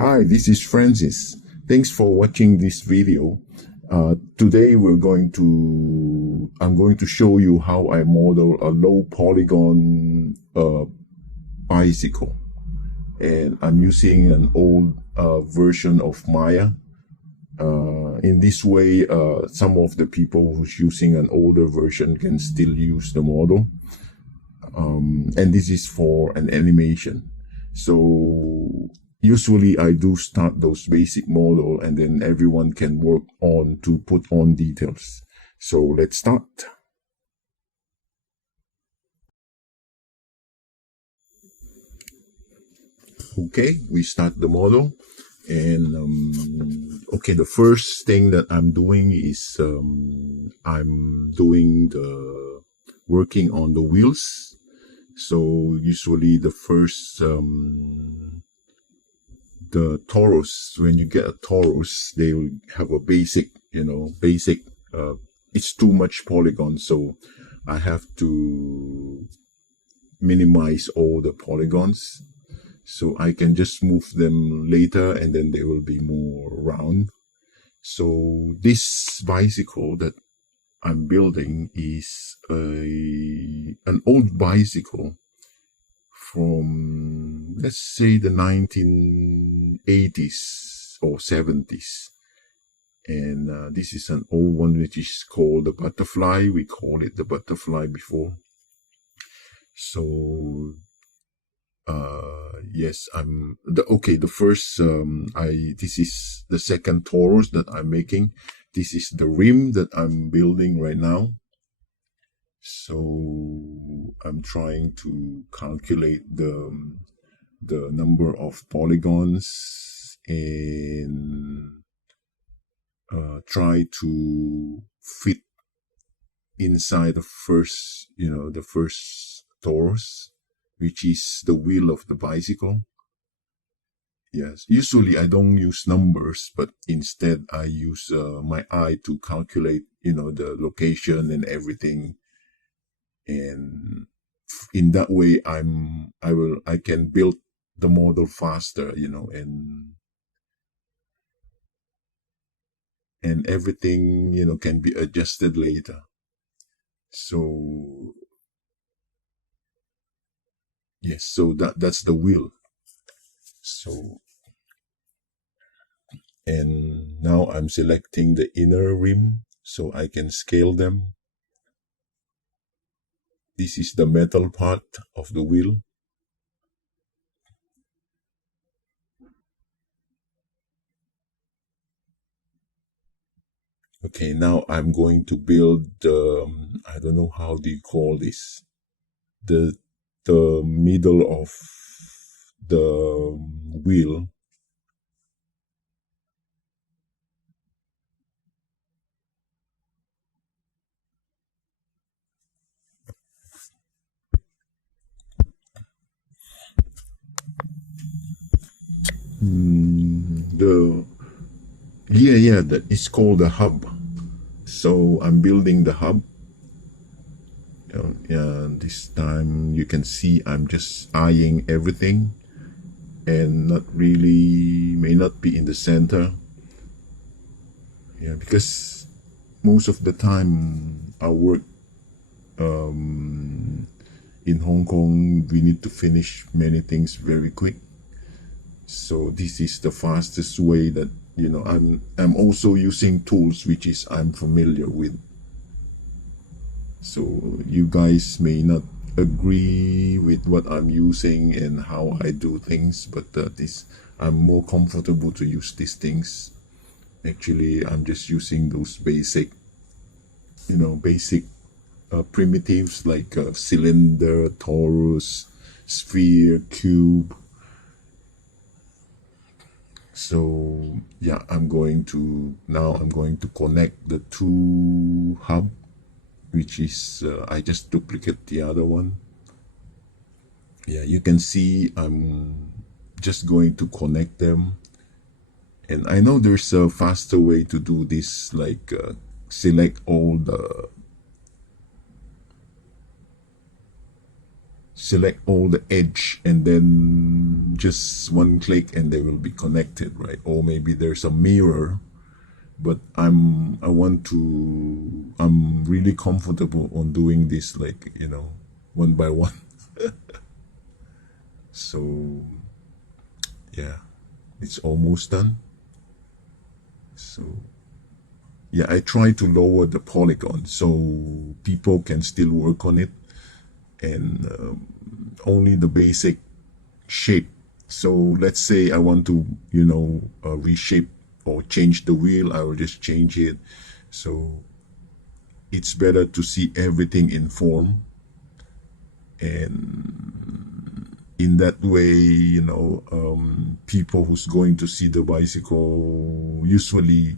Hi, this is Francis. Thanks for watching this video. Today I'm going to show you how I model a low polygon bicycle. And I'm using an old version of Maya. In this way, some of the people who's using an older version can still use the model. And this is for an animation. So usually I do start those basic model and then everyone can work on to put on details. So let's start. Okay, we start the model. And okay, the first thing that I'm doing is I'm doing the working on the wheels. So usually the first the Taurus, when you get a Taurus, they will have a basic, it's too much polygon, so I have to minimize all the polygons so I can just move them later and then they will be more round. So this bicycle that I'm building is an old bicycle from, let's say, the 1980s or 70s. And this is an old one which is called the Butterfly. We call it the Butterfly before. So yes, this is the second Taurus that I'm making. This is the rim that I'm building right now. So I'm trying to calculate the number of polygons and try to fit inside the first Taurus, which is the wheel of the bicycle. Yes, usually I don't use numbers, but instead I use my eye to calculate, the location and everything. And in that way, I can build the model faster, and everything, can be adjusted later. So yes, so that's the wheel. So, and now I'm selecting the inner rim so I can scale them. This is the metal part of the wheel. Okay, now I'm going to build, I don't know how do you call this, the middle of the wheel. It's called the hub. So I'm building the hub. This time you can see I'm just eyeing everything and may not be in the center. Yeah, because most of the time I work in Hong Kong, we need to finish many things very quick. So this is the fastest way that, I'm also using tools which is I'm familiar with. So you guys may not agree with what I'm using and how I do things, but I'm more comfortable to use these things. Actually, I'm just using those basic primitives like cylinder, torus, sphere, cube. So yeah, I'm going to connect the two hub, which is I just duplicate the other one. Yeah, you can see I'm just going to connect them. And I know there's a faster way to do this, like select all the edge, and then just one click and they will be connected, right? Or maybe there's a mirror, but I'm really comfortable on doing this, like, you know, one by one. So yeah, it's almost done. So yeah, I try to lower the polygon so people can still work on it, and only the basic shape. So let's say I want to, you know, reshape or change the wheel, I will just change it. So it's better to see everything in form, and in that way, you know, people who's going to see the bicycle, usually,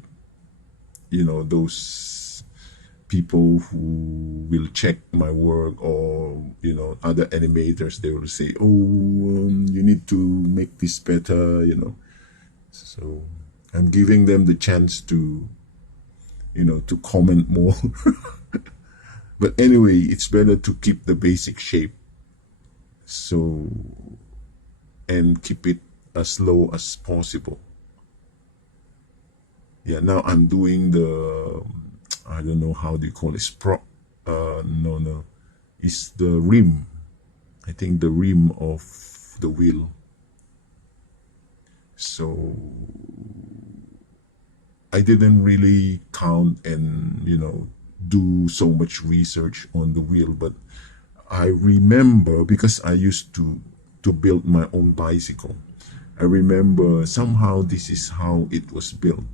you know, those people who will check my work, or, you know, other animators, they will say, oh, you need to make this better, you know. So I'm giving them the chance to, you know, to comment more. But anyway, it's better to keep the basic shape, so, and keep it as low as possible. Yeah, now I'm doing the, I don't know how do you call it, no, it's the rim. I think the rim of the wheel. So I didn't really count and, you know, do so much research on the wheel, but I remember, because I used to build my own bicycle, I remember somehow this is how it was built.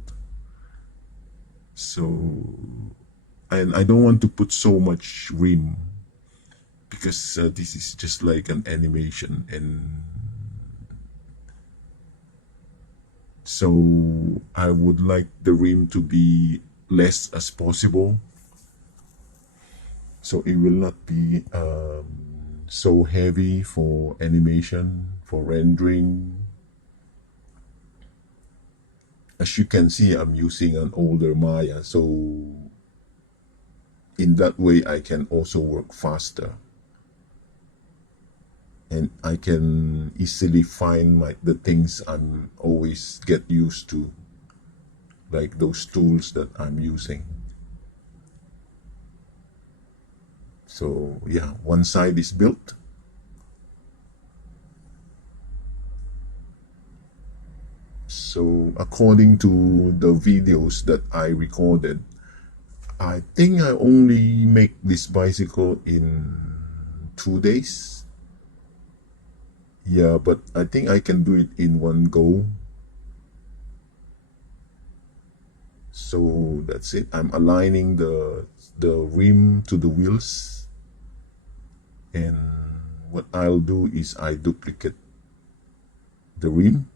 So, and I don't want to put so much rim, because this is just like an animation, and so I would like the rim to be less as possible, so it will not be so heavy for animation, for rendering. As you can see, I'm using an older Maya, so in that way I can also work faster, and I can easily find the things I'm always get used to, like those tools that I'm using. So yeah, one side is built. So according to the videos that I recorded, I think I only make this bicycle in 2 days. Yeah, but I think I can do it in one go. So that's it. I'm aligning the rim to the wheels, and what I'll do is I duplicate the rim,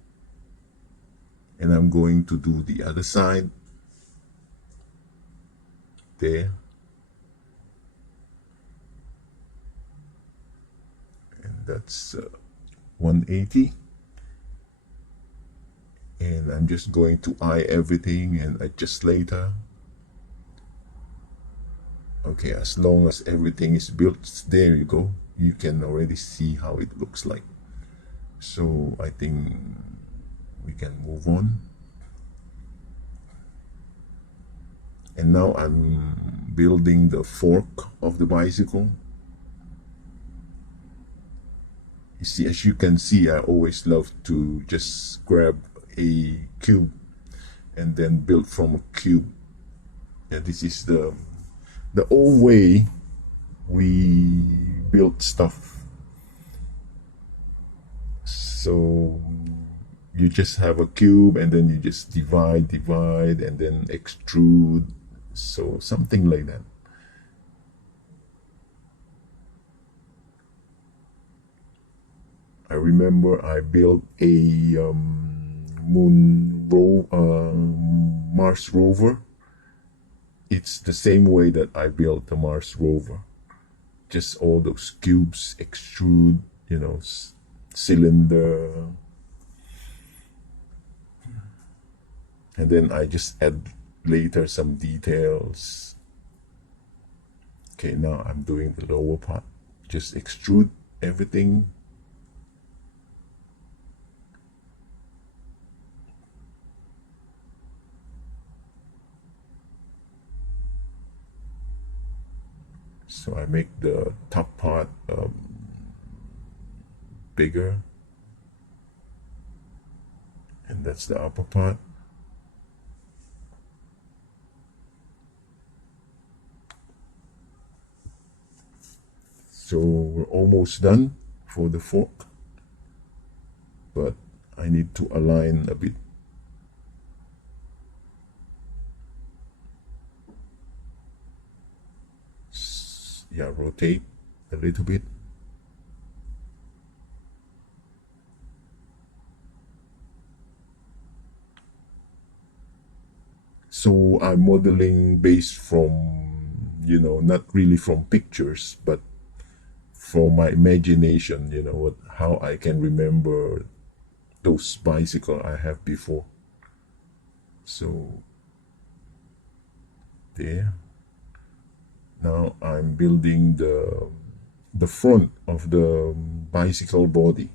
and I'm going to do the other side there, and that's 180. And I'm just going to eye everything and adjust later. Okay, as long as everything is built, there you go. You can already see how it looks like. So I think we can move on. And now I'm building the fork of the bicycle. You see, as you can see, I always love to just grab a cube and then build from a cube. And this is the old way we built stuff. So you just have a cube, and then you just divide, and then extrude. So something like that. I remember I built a Mars rover. It's the same way that I built the Mars rover. Just all those cubes, extrude, you know, cylinder. And then I just add later some details. Okay, now I'm doing the lower part. Just extrude everything. So I make the top part bigger, and that's the upper part. So we're almost done for the fork, but I need to align a bit. Yeah, rotate a little bit. So I'm modeling based from, you know, not really from pictures, but from my imagination, you know, how I can remember those bicycle I have before. So there. Now I'm building the front of the bicycle body.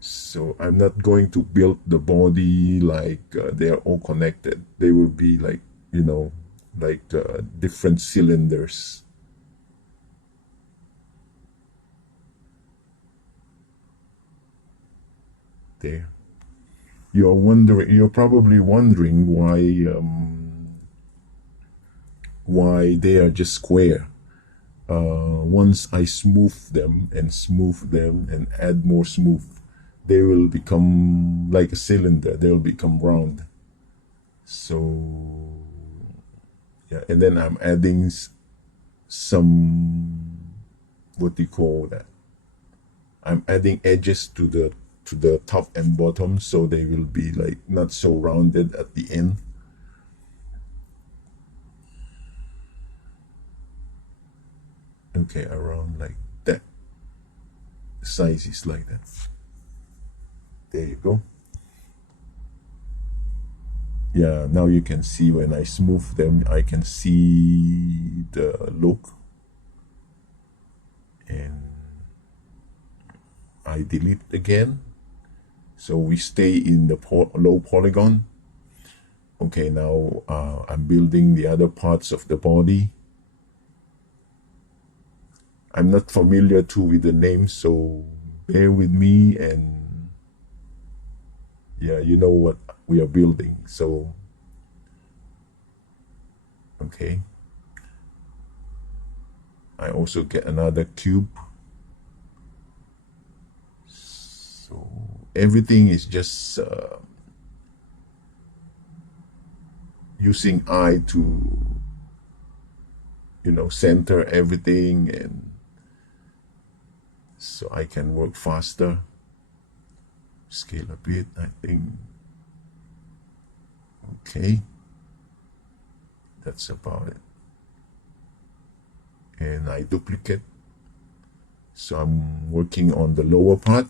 So I'm not going to build the body like they're all connected. They will be like, you know, like different cylinders. There. You're probably wondering why they are just square. Once I smooth them and add more smooth, they will become like a cylinder. They'll become round. So yeah, and then I'm adding some, what do you call that? I'm adding edges to the top and bottom, so they will be like not so rounded at the end. Okay, around like that. The size is like that. There you go. Yeah, now you can see when I smooth them, I can see the look. And I delete again. So we stay in the low polygon. Okay, now I'm building the other parts of the body. I'm not familiar too with the names, so bear with me, and yeah, you know what we are building. So okay, I also get another cube. So everything is just using eye to, you know, center everything, and so I can work faster. Scale a bit, I think. Okay, that's about it. And I duplicate. So I'm working on the lower part.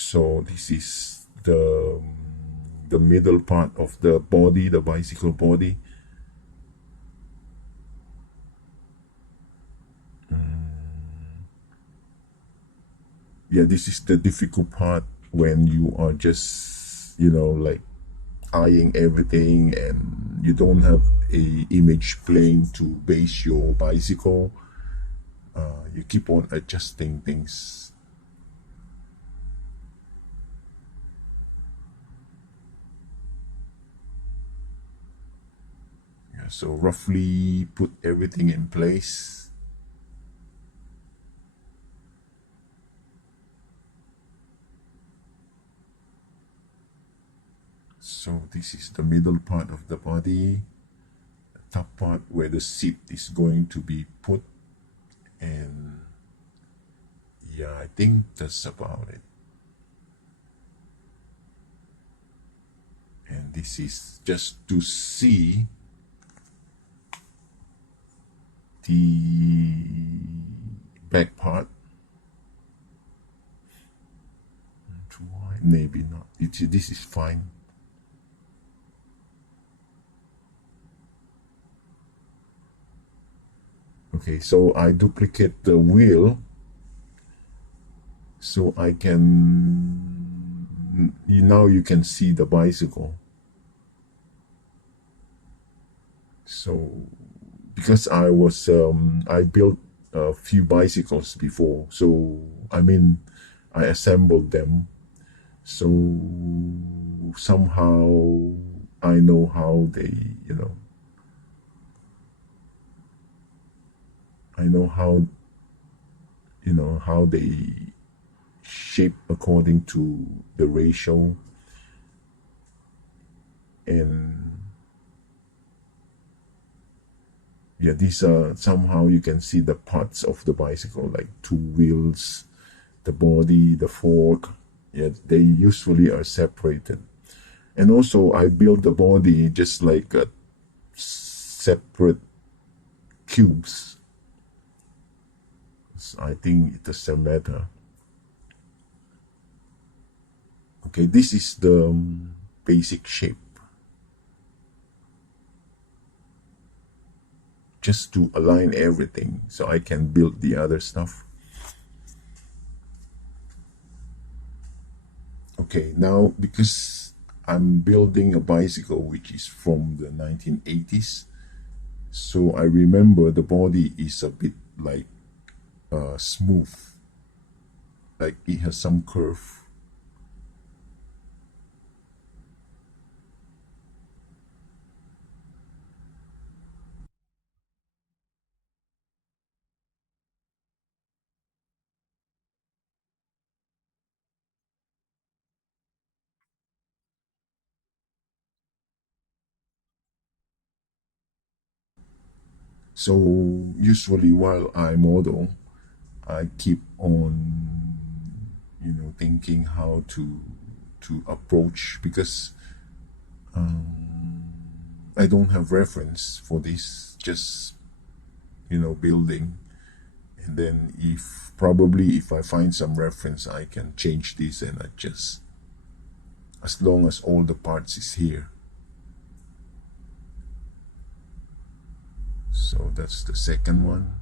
So this is the middle part of the body, the bicycle body. Yeah, this is the difficult part when you are just, you know, like eyeing everything and you don't have a image plane to base your bicycle. You keep on adjusting things. Yeah, so roughly put everything in place. So this is the middle part of the body, the top part where the seat is going to be put. And yeah, I think that's about it. And this is just to see the back part. maybe not. This is fine. Okay, so I duplicate the wheel so I can, now you can see the bicycle. So because I built a few bicycles before, so I mean I assembled them, so somehow I know how they, you know, I know how, how they shape according to the ratio. And yeah, these are somehow you can see the parts of the bicycle, like two wheels, the body, the fork. Yeah, they usually are separated. And also I build the body just like separate cubes. So I think it doesn't matter. Okay, this is the basic shape. Just to align everything so I can build the other stuff. Okay, now because I'm building a bicycle which is from the 1980s, so I remember the body is a bit like smooth, like it has some curve. So usually while I model, I keep on, thinking how to approach, because I don't have reference for this, just building. And then if probably if I find some reference, I can change this and adjust, as long as all the parts is here. So that's the second one.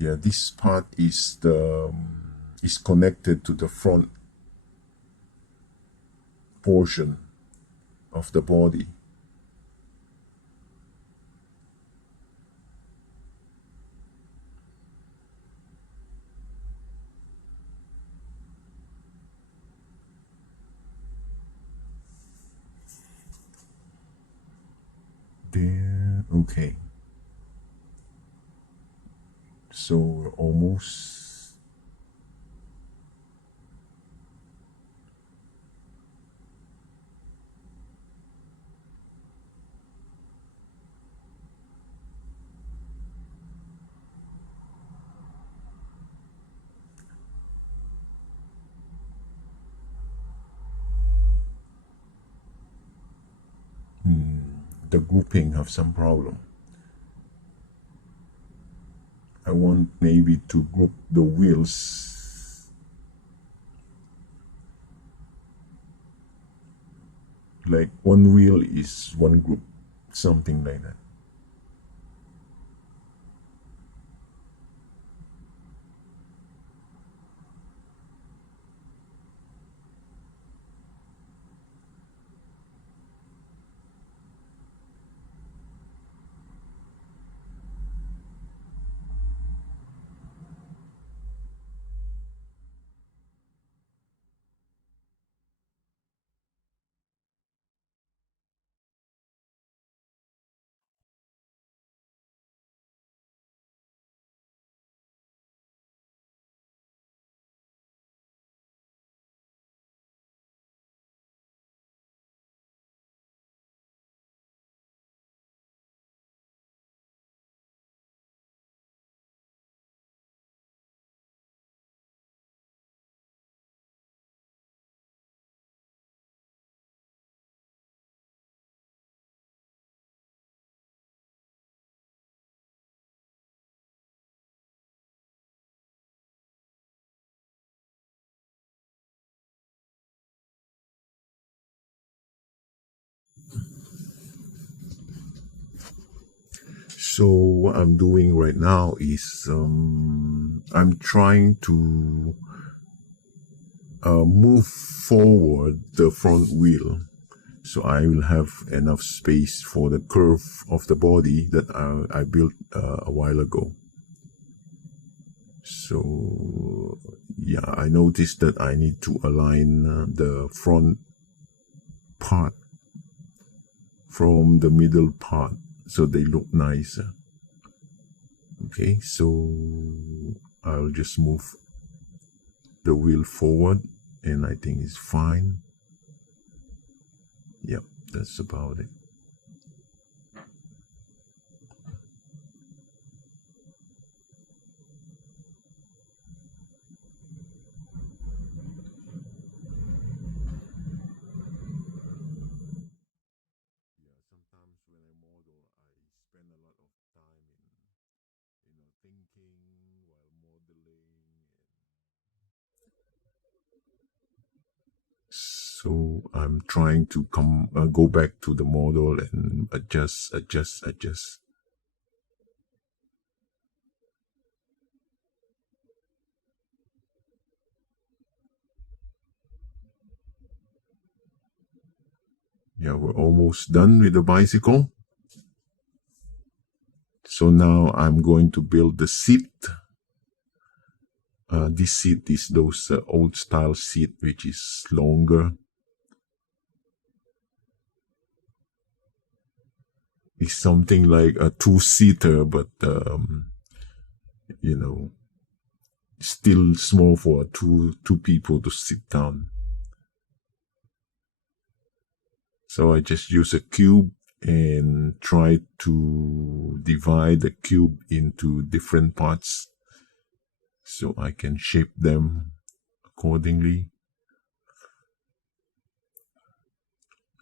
Yeah, this part is connected to the front portion of the body. There, okay. So we're almost. The grouping have some problem. I want maybe to group the wheels, like one wheel is one group, something like that. So what I'm doing right now is I'm trying to move forward the front wheel, so I will have enough space for the curve of the body that I built a while ago. So yeah, I noticed that I need to align the front part from the middle part so they look nicer. Okay, so I'll just move the wheel forward and I think it's fine. Yep, that's about it. Sometimes when I model, I spend a lot of time in thinking while modeling. So I'm trying to go back to the model and adjust. Yeah, we're almost done with the bicycle. So now I'm going to build the seat. This seat is those old style seat, which is longer. It's something like a two-seater, but still small for two people to sit down. So I just use a cube and try to divide the cube into different parts so I can shape them accordingly.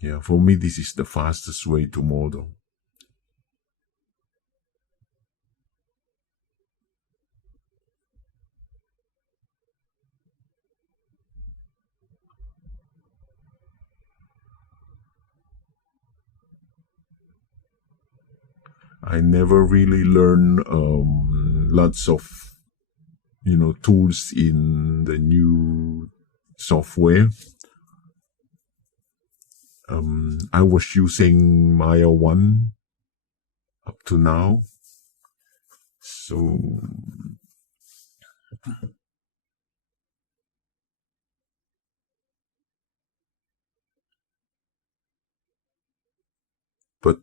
Yeah, for me, this is the fastest way to model. I never really learned lots of tools in the new software. I was using Maya 1 up to now. So but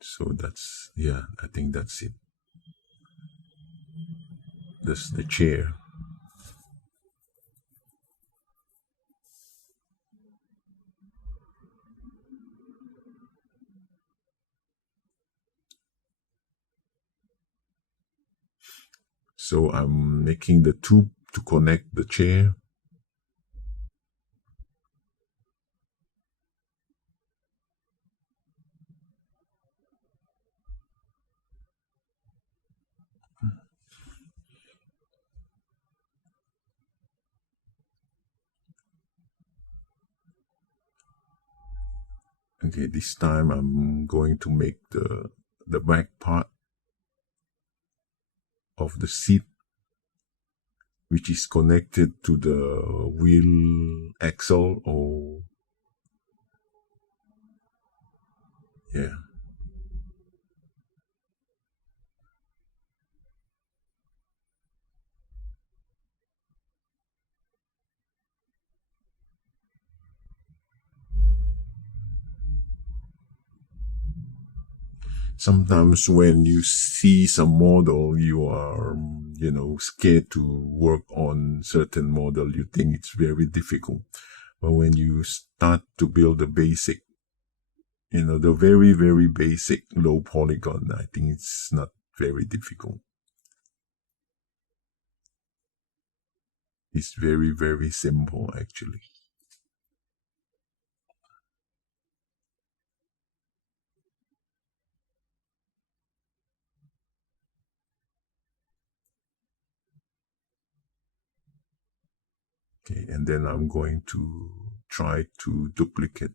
so that's, yeah, I think that's it. That's the chair. So I'm making the tube to connect the chair. Okay, this time I'm going to make the back part of the seat, which is connected to the wheel axle, or yeah. Sometimes when you see some model, you are, scared to work on certain model. You think it's very difficult. But when you start to build the basic, the very, very basic low polygon, I think it's not very difficult. It's very, very simple, actually. Okay, and then I'm going to try to duplicate.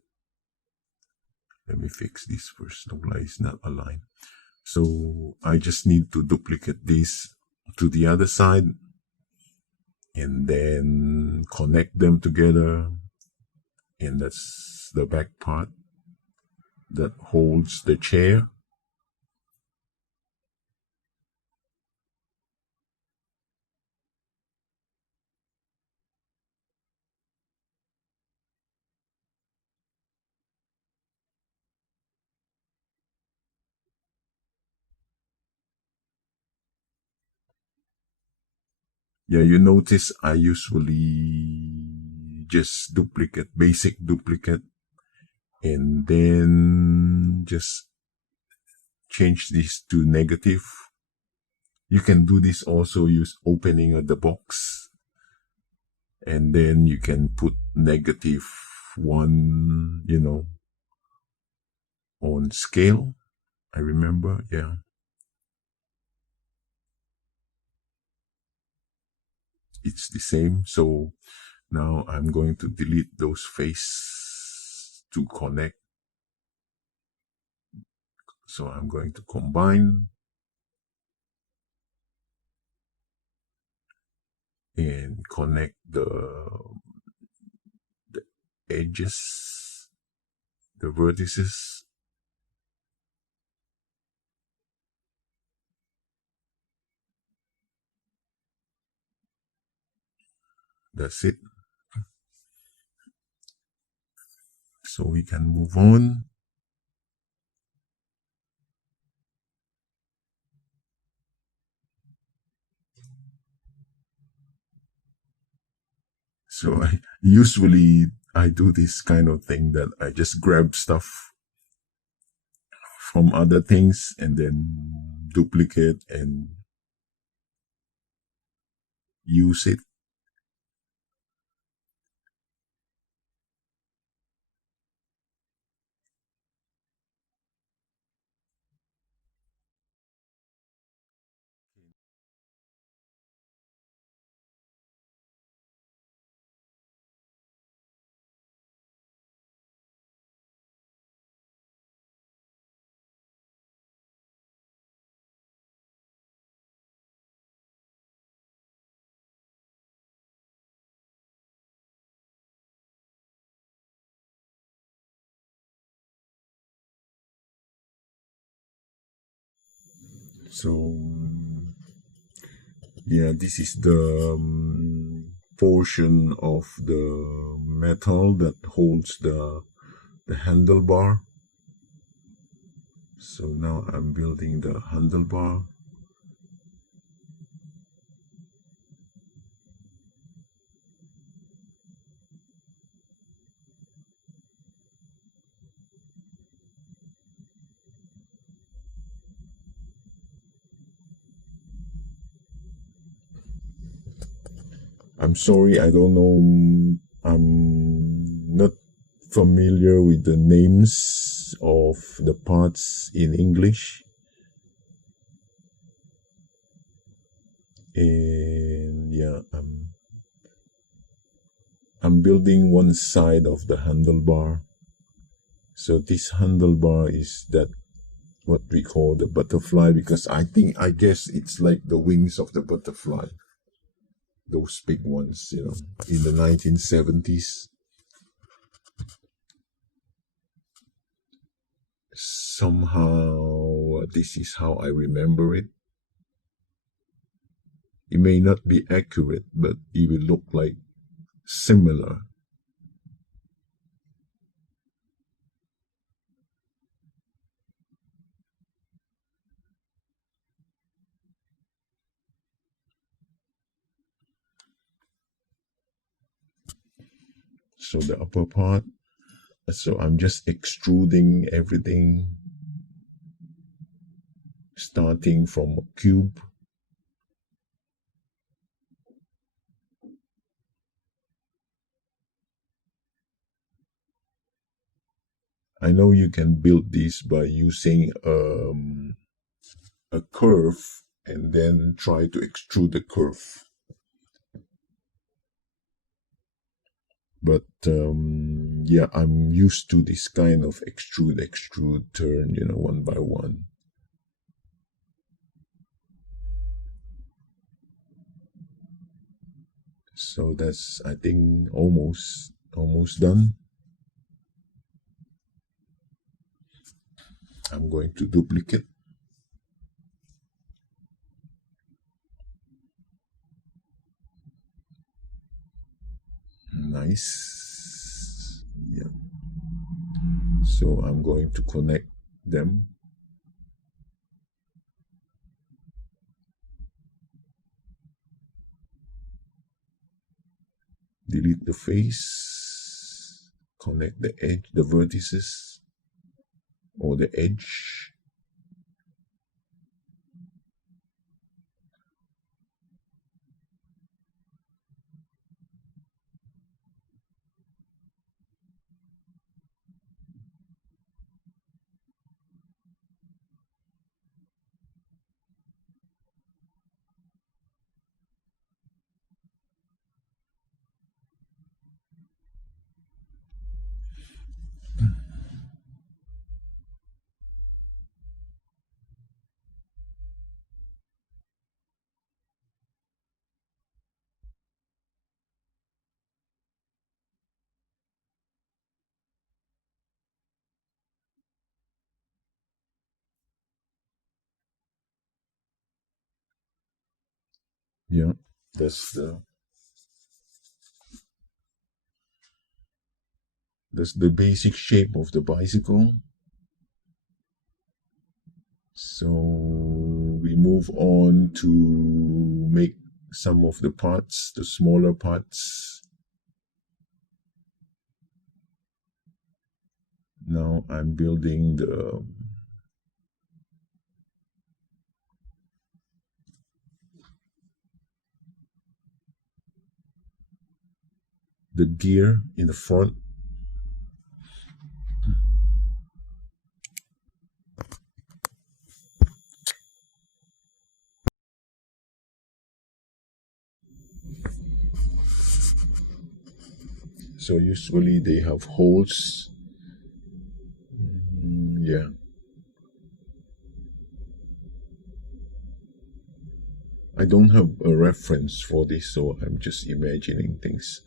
Let me fix this first. The line is not aligned. So I just need to duplicate this to the other side and then connect them together. And that's the back part that holds the chair. Yeah, you notice I usually just basic duplicate, and then just change this to negative. You can do this also use opening of the box, and then you can put -1, on scale. I remember, yeah. It's the same. So now I'm going to delete those face to connect. So I'm going to combine and connect the edges, the vertices. That's it. So we can move on. So I do this kind of thing that I just grab stuff from other things and then duplicate and use it. So yeah, this is the portion of the metal that holds the handlebar. So now I'm building the handlebar. I'm sorry, I don't know. I'm not familiar with the names of the parts in English. And yeah, I'm building one side of the handlebar. So this handlebar is that what we call the butterfly, because I guess it's like the wings of the butterfly. Those big ones, in the 1970s. Somehow, this is how I remember it. It may not be accurate, but it will look like similar. So the upper part, so I'm just extruding everything, starting from a cube. I know you can build this by using a curve and then try to extrude the curve. But yeah, I'm used to this kind of extrude, turn, you know, one by one. So that's, I think, almost done. I'm going to duplicate. Nice. Yeah. So I'm going to connect them. Delete the face. Connect the edge, the vertices, or the edge. Yeah, that's the basic shape of the bicycle. So we move on to make some of the parts, the smaller parts. Now I'm building the gear in the front. So usually they have holes. Yeah. I don't have a reference for this, so I'm just imagining things.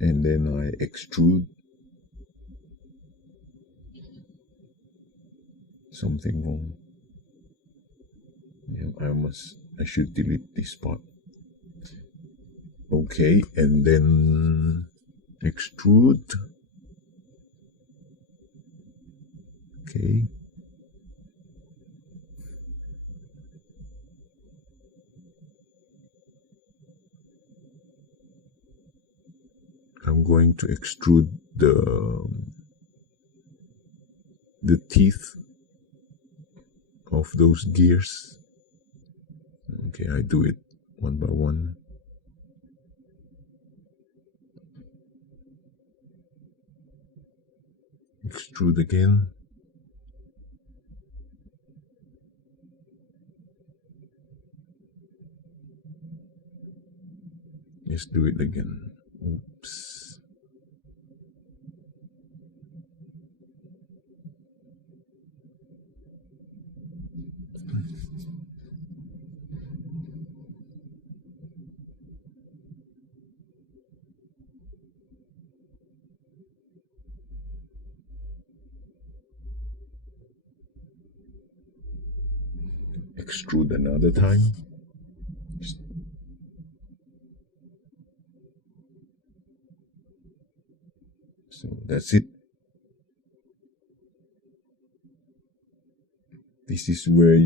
And then I extrude. Something wrong. Yeah, I should delete this part. Okay, and then extrude. Okay. I'm going to extrude the teeth of those gears. Okay, I do it one by one. Extrude again. Let's do it again. Oops. Extrude another time. So that's it. This is where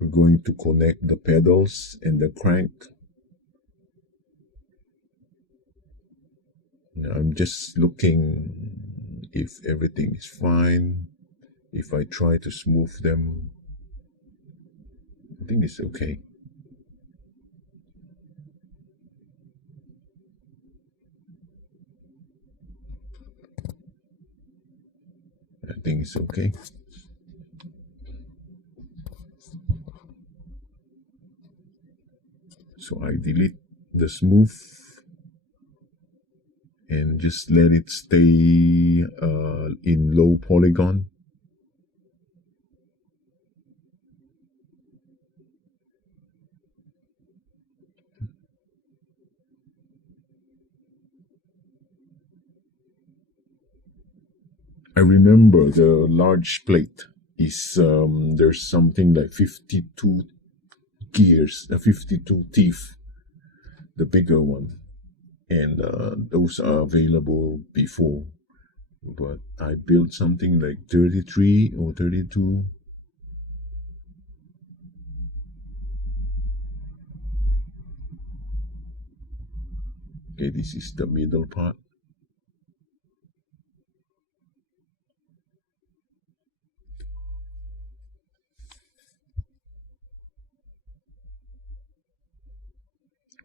we're going to connect the pedals and the crank. Now I'm just looking if everything is fine. If I try to smooth them, I think it's okay. I think it's okay. So I delete the smooth and just let it stay in low polygon. I remember the large plate is there's something like 52 gears, 52 teeth, the bigger one, and those are available before, but I built something like 33 or 32. Okay, this is the middle part.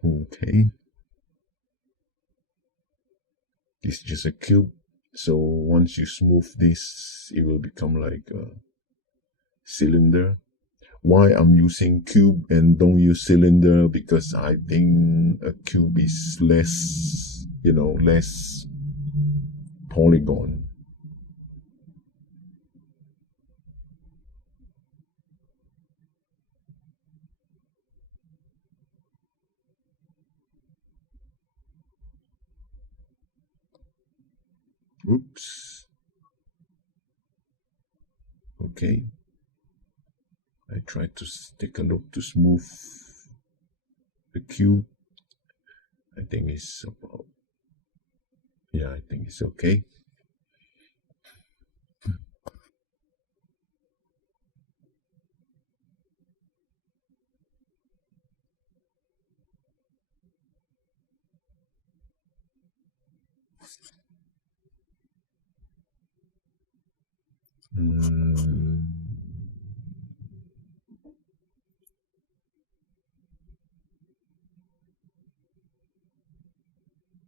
Okay, this is just a cube, so once you smooth this, it will become like a cylinder. Why I'm using cube and don't use cylinder? Because I think a cube is less, less polygon. Oops. Okay. I try to take a look to smooth the cube. I think it's about, yeah, I think it's okay.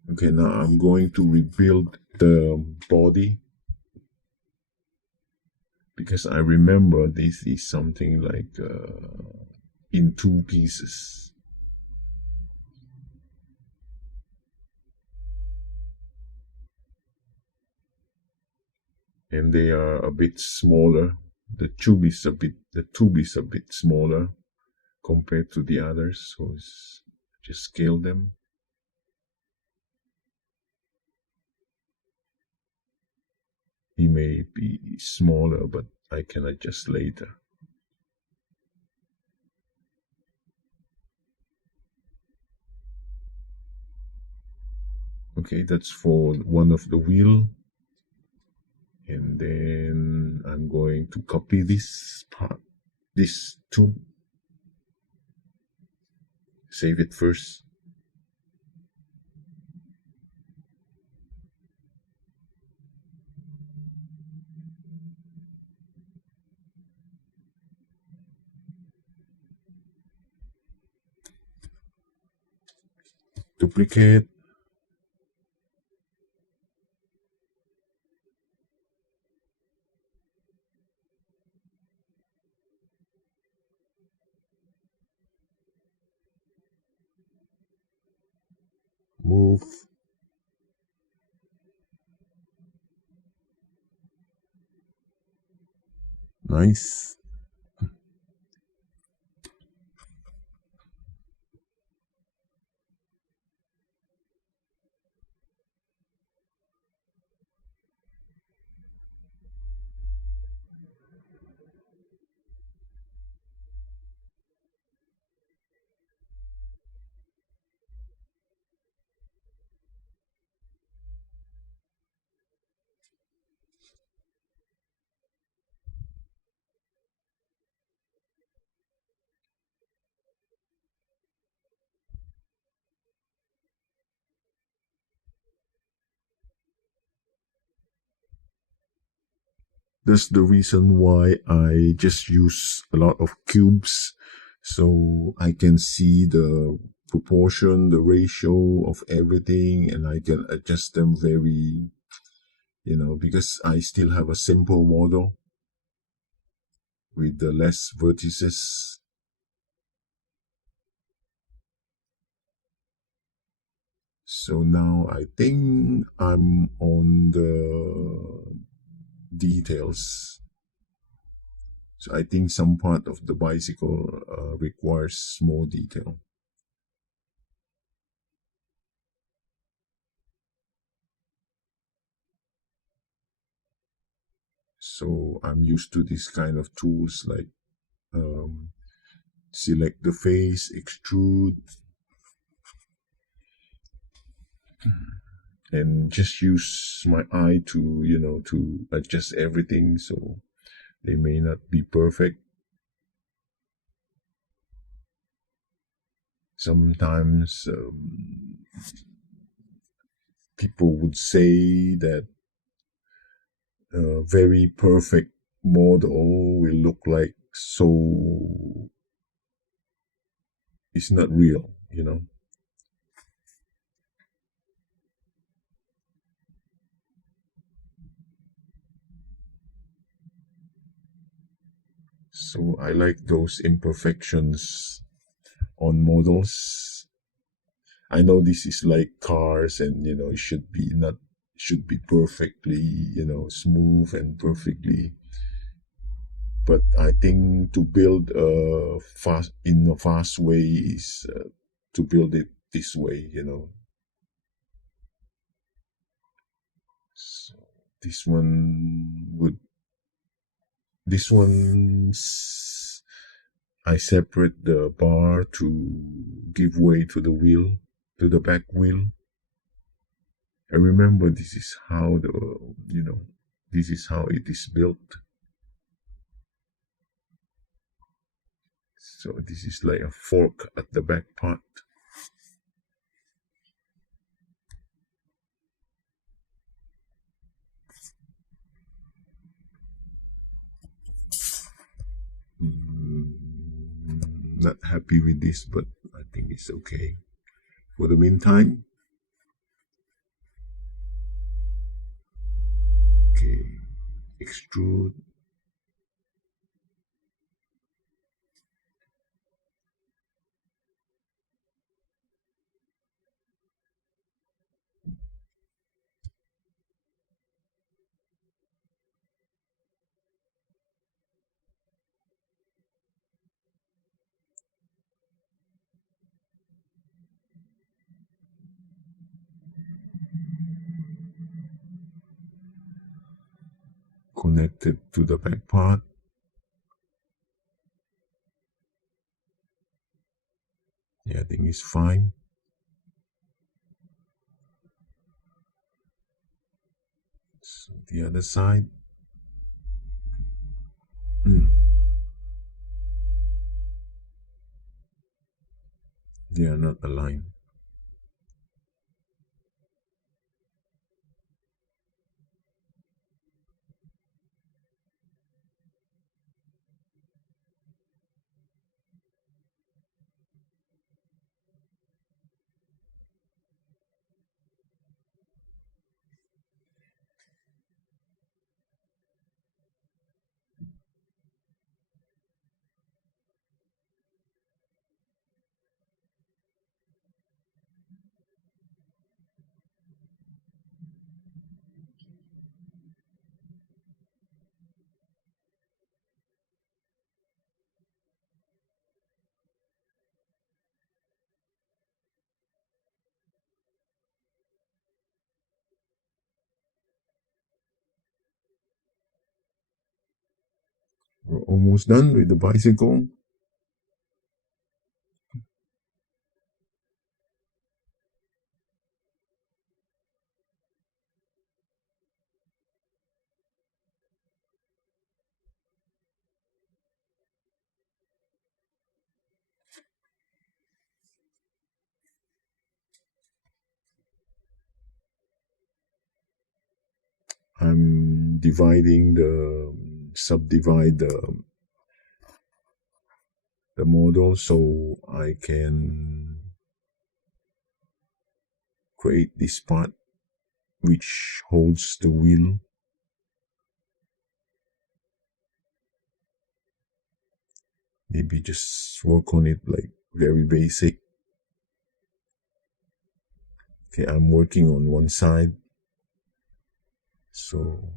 Okay, now I'm going to rebuild the body, because I remember this is something like in two pieces. And they are a bit smaller. The tube is a bit smaller compared to the others, so it's just scale them. It may be smaller, but I can adjust later. Okay, that's for one of the wheel. And then I'm going to copy this part, this tube. Save it first. Duplicate. Move. Nice. That's the reason why I just use a lot of cubes, so I can see the proportion, the ratio of everything, and I can adjust them very, because I still have a simple model with the less vertices. So now I think I'm on the details. So I think some part of the bicycle requires more detail. So I'm used to this kind of tools like um, select the face, extrude, and just use my eye to, to adjust everything. So they may not be perfect. Sometimes people would say that a very perfect model will look like so it's not real. So I like those imperfections on models. I know this is like cars, and it should be not should be perfectly smooth and perfectly, but I think to build a fast way is to build it this way. So this one would this one's I separate the bar to give way to the wheel, to the back wheel. I remember this is how this is how it is built. So this is like a fork at the back part. Not happy with this, but I think it's okay. For the meantime, okay, extrude. Connected to the back part. Yeah, I think it's fine. So the other side. Mm, they are not aligned. We're almost done with the bicycle. I'm dividing subdivide the model so I can create this part which holds the wheel. Maybe just work on it like very basic. Okay, I'm working on one side. So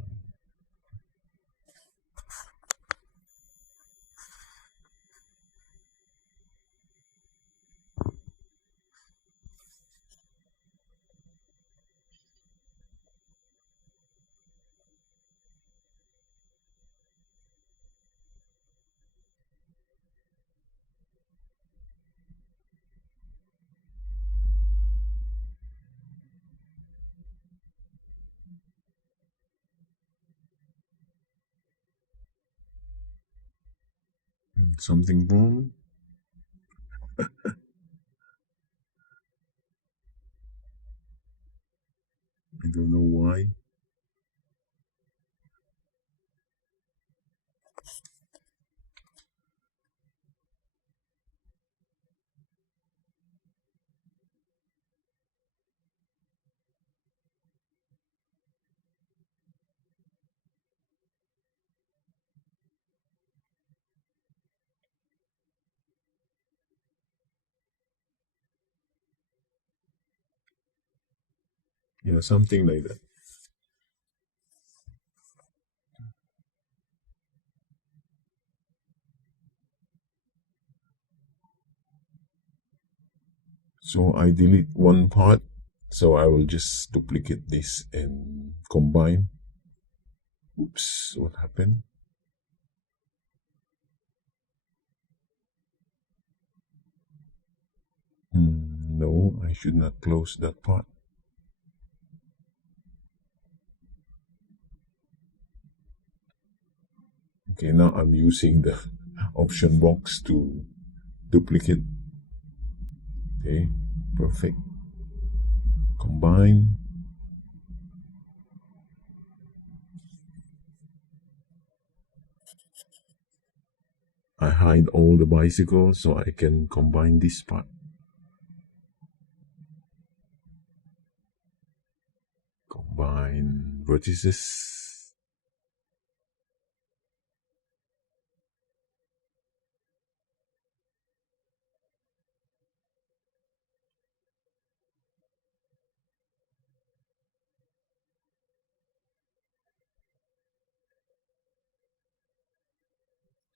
something wrong. I don't know why. Yeah, something like that. So I delete one part. So I will just duplicate this and combine. Oops, what happened? No, I should not close that part. Okay, now I'm using the option box to duplicate. Okay, perfect. Combine. I hide all the bicycles so I can combine this part. Combine vertices.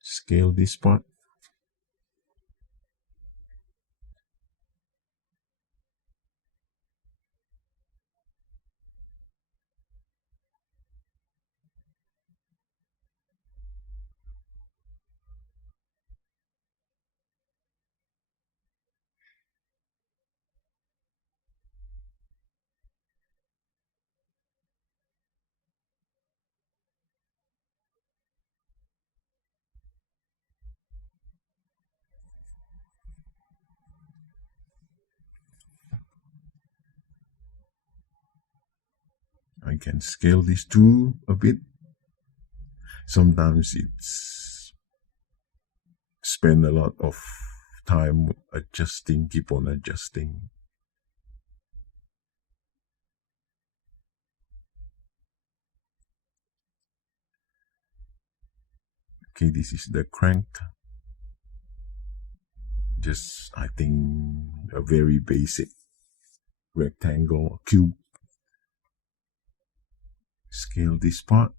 Scale this part. I can scale this too a bit. Sometimes it's spend a lot of time adjusting, keep on adjusting. Okay, this is the crank. Just, I think, a very basic rectangle, cube. Scale this part.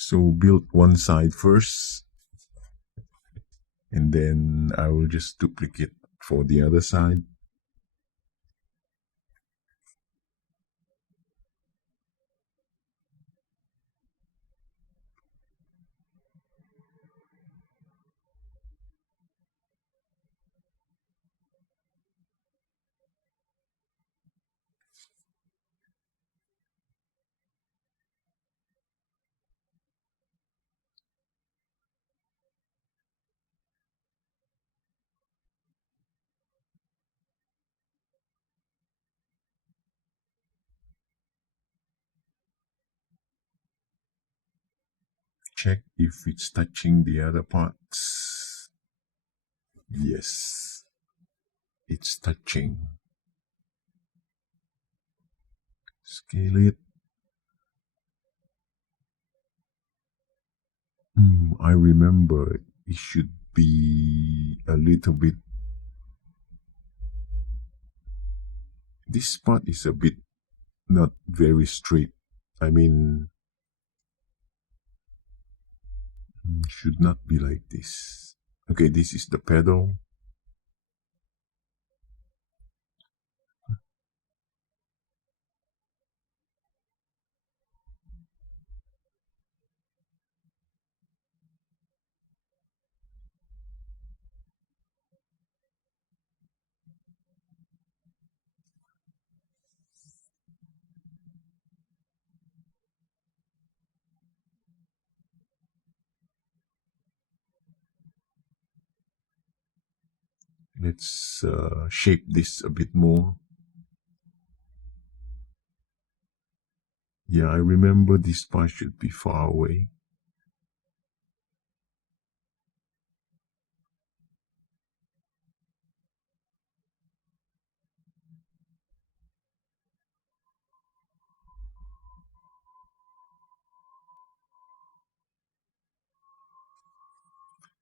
So build one side first, and then I will just duplicate for the other side. check if it's touching the other parts. Yes, it's touching. Scale it. I remember it should be a little bit. This part is a bit not very straight. I mean, should not be like this. Okay, this is the pedal. Let's shape this a bit more. Yeah, I remember this part should be far away.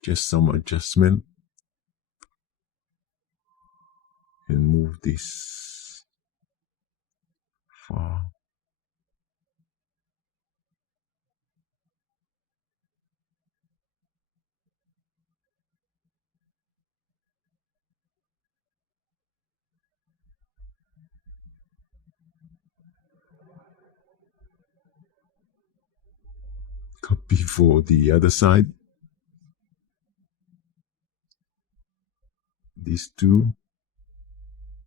Just some adjustment. And move this far. Copy for the other side. These two.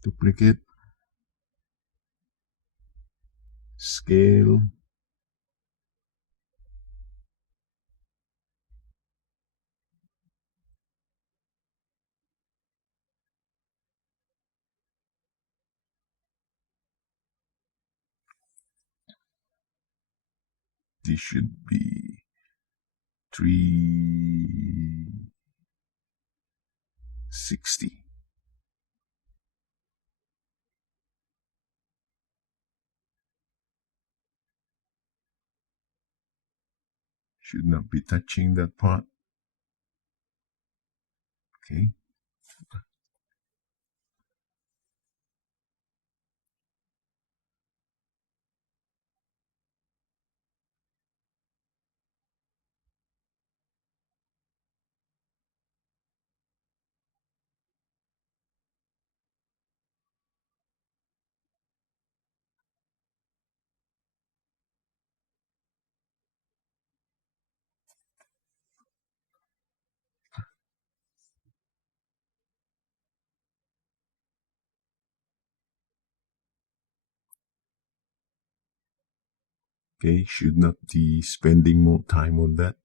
Duplicate. Scale. This should be 360. Should not be touching that part. Okay. Okay, should not be spending more time on that.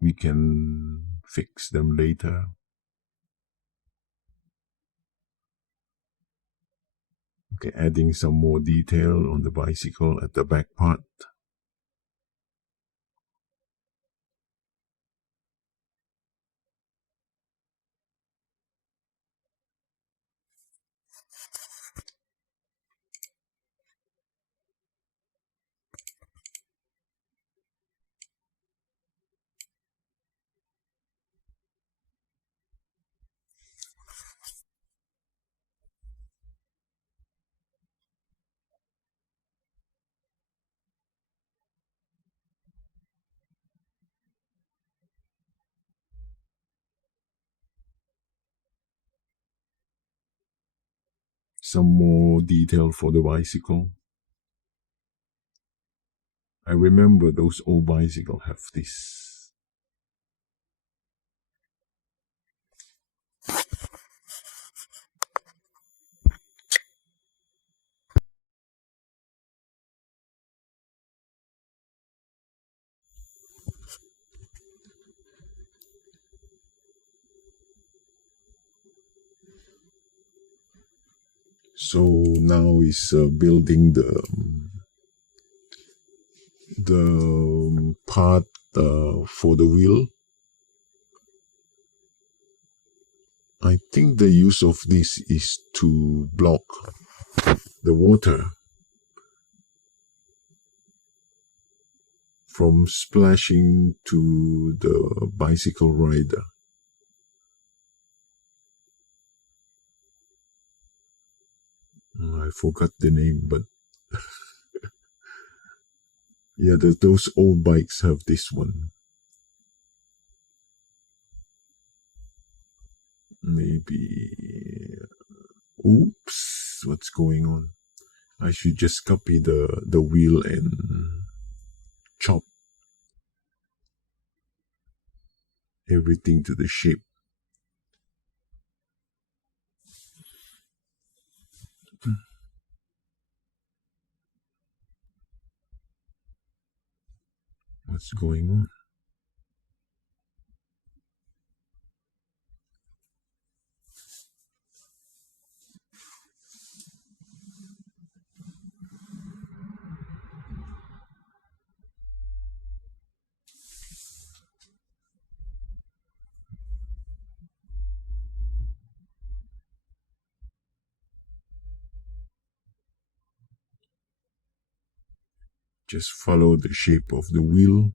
We can fix them later. Okay, adding some more detail on the bicycle at the back part. Some more detail for the bicycle. I remember those old bicycles have this. So now is building the part for the wheel. I think the use of this is to block the water from splashing to the bicycle rider. I forgot the name, but yeah, those old bikes have this one. Maybe... Oops, what's going on? I should just copy the wheel and chop everything to the shape. What's going on? Just follow the shape of the wheel.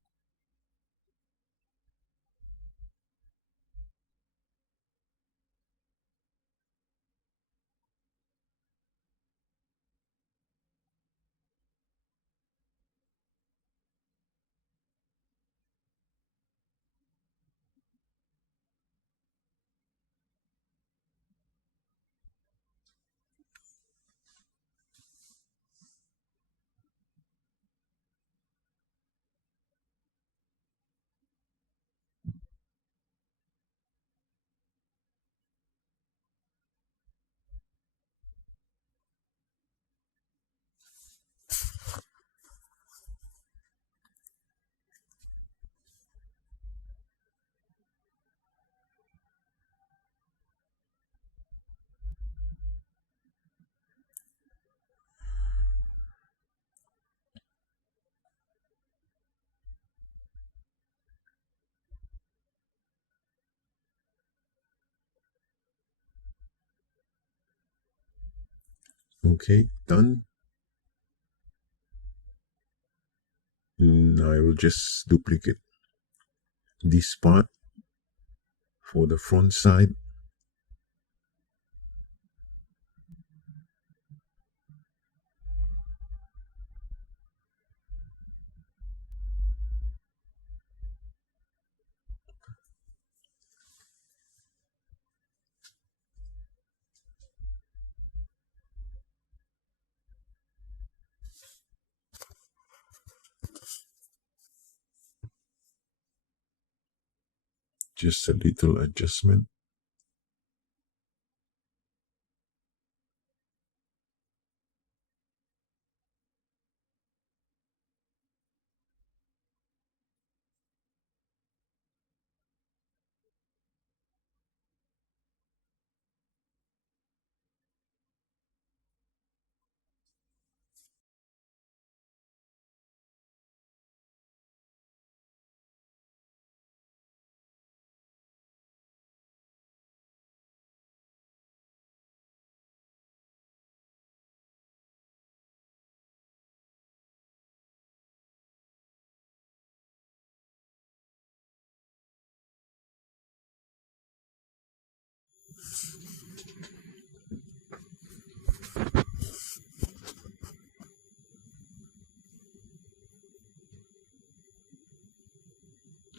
Okay, done. I will just duplicate this part for the front side. Just a little adjustment.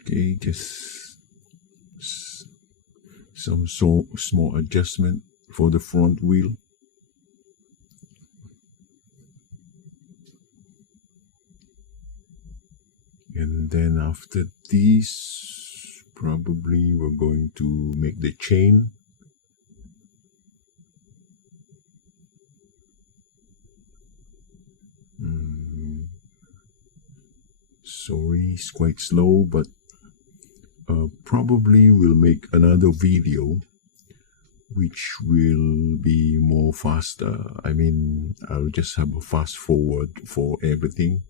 Okay, just some small adjustment for the front wheel. And then after this, probably we're going to make the chain. Sorry, it's quite slow, but probably we'll make another video which will be more faster. I mean, I'll just have a fast forward for everything.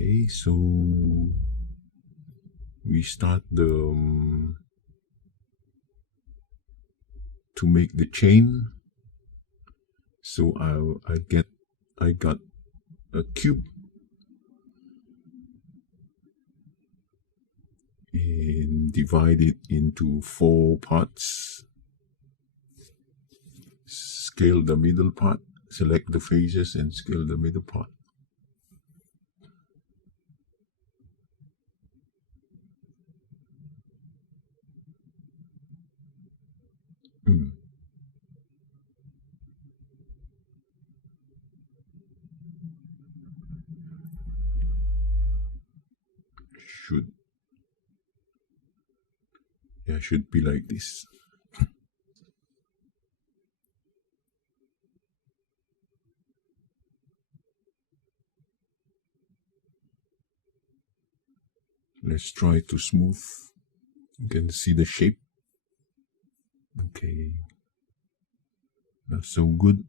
Okay, so we start to make the chain. So I got a cube and divide it into 4 parts. Scale the middle part, select the faces and scale the middle part. Should be like this. Let's try to smooth. You can see the shape. Okay, not so good.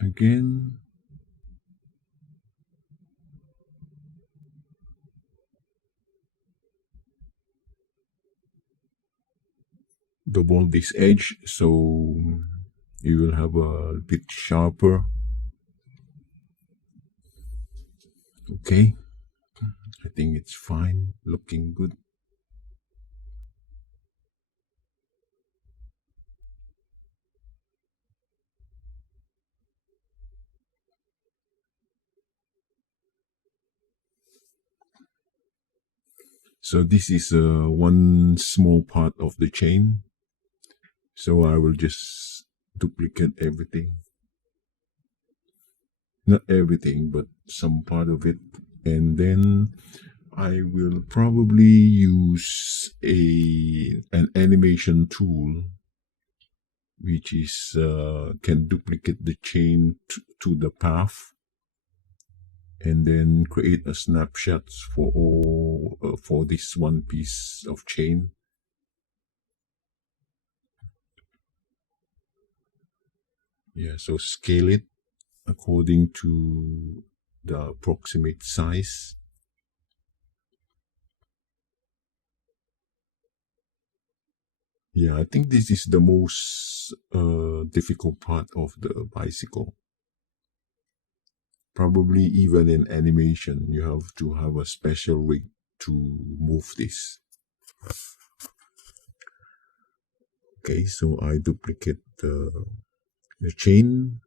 Again. Double this edge so you will have a bit sharper. Okay, I think it's fine, looking good. So this is one small part of the chain. So I will just duplicate everything. Not everything, but some part of it. And then I will probably use an animation tool which is can duplicate the chain to the path, and then create a snapshot for all for this one piece of chain. Yeah, so scale it according to the approximate size. Yeah, I think this is the most difficult part of the bicycle. Probably even in animation, you have to have a special rig to move this. Okay, so I duplicate the chain.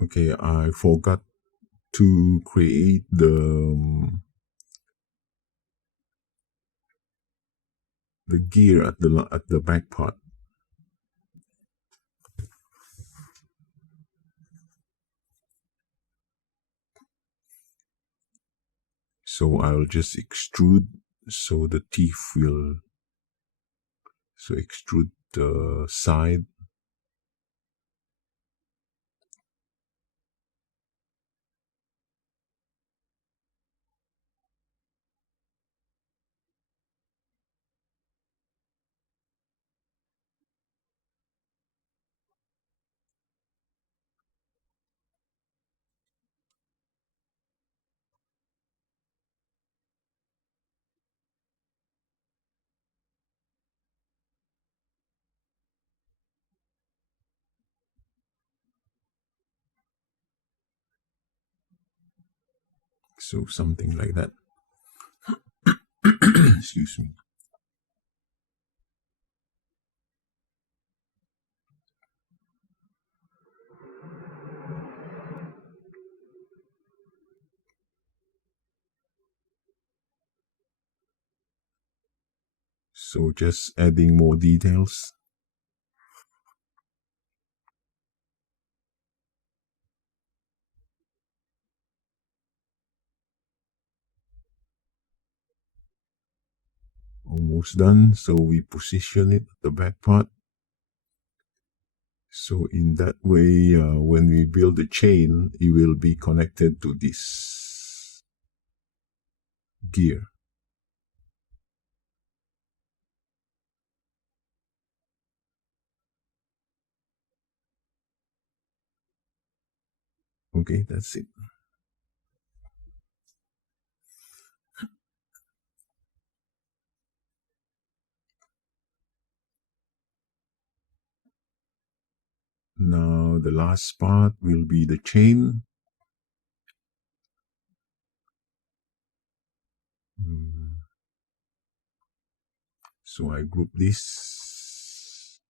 Okay, I forgot to create the gear at the back part. So I'll just extrude so the teeth will extrude the side. So something like that. Excuse me. So just adding more details. Almost done. So we position it at the back part. So in that way, when we build the chain, it will be connected to this gear. Okay, that's it. Now the last part will be the chain. So I group this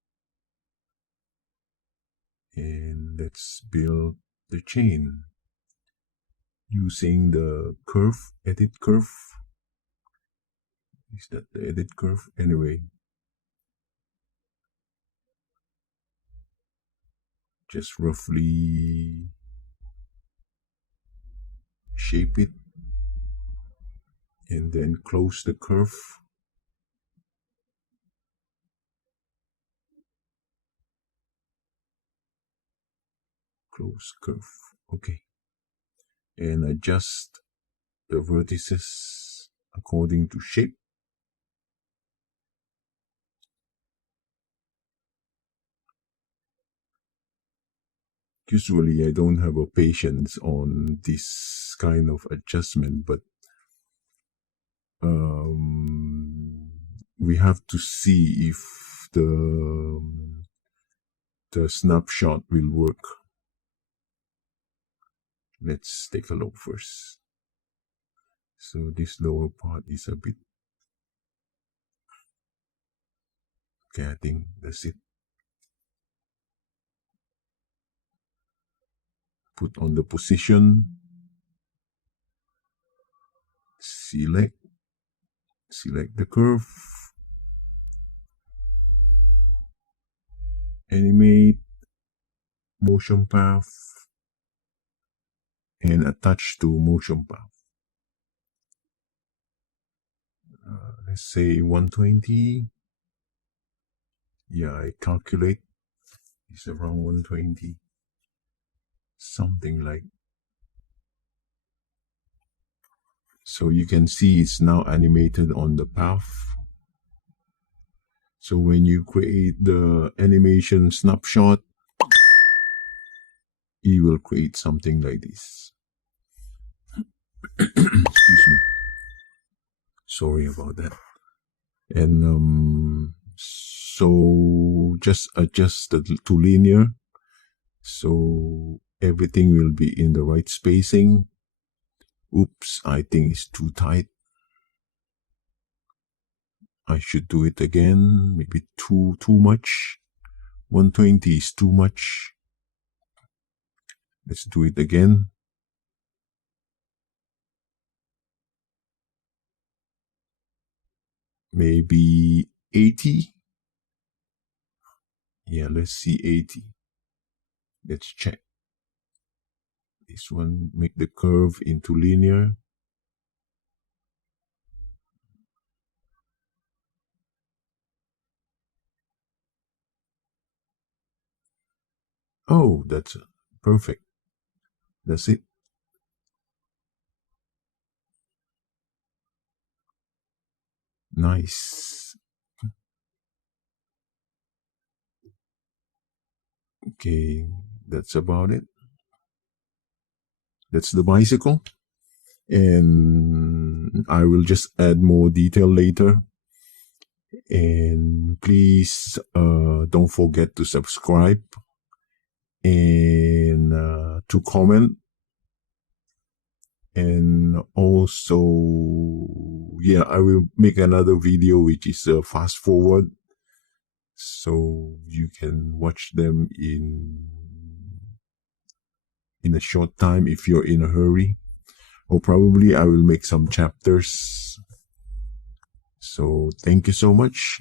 and let's build the chain using the curve, edit curve. Is that the edit curve? Anyway, just roughly shape it and then close the curve. Close curve. Okay. And adjust the vertices according to shape. Usually I don't have a patience on this kind of adjustment, but we have to see if the snapshot will work. Let's take a look first. So this lower part is a bit, okay, I think that's it. Put on the position, select the curve, animate, motion path, and attach to motion path. Let's say 120. Yeah, I calculate it's around 120, something like. So you can see it's now animated on the path. So when you create the animation snapshot, it will create something like this. Excuse me. Sorry about that. And so just adjust to linear. So everything will be in the right spacing. Oops, I think it's too tight. I should do it again. Maybe too much. 120 is too much. Let's do it again. Maybe 80. Yeah, let's see 80. Let's check. This one, make the curve into linear. Oh, that's perfect. That's it. Nice. Okay, that's about it. That's the bicycle. And I will just add more detail later. And please don't forget to subscribe and to comment. And also, yeah, I will make another video which is fast forward, so you can watch them in a short time if you're in a hurry. Or probably I will make some chapters So thank you so much.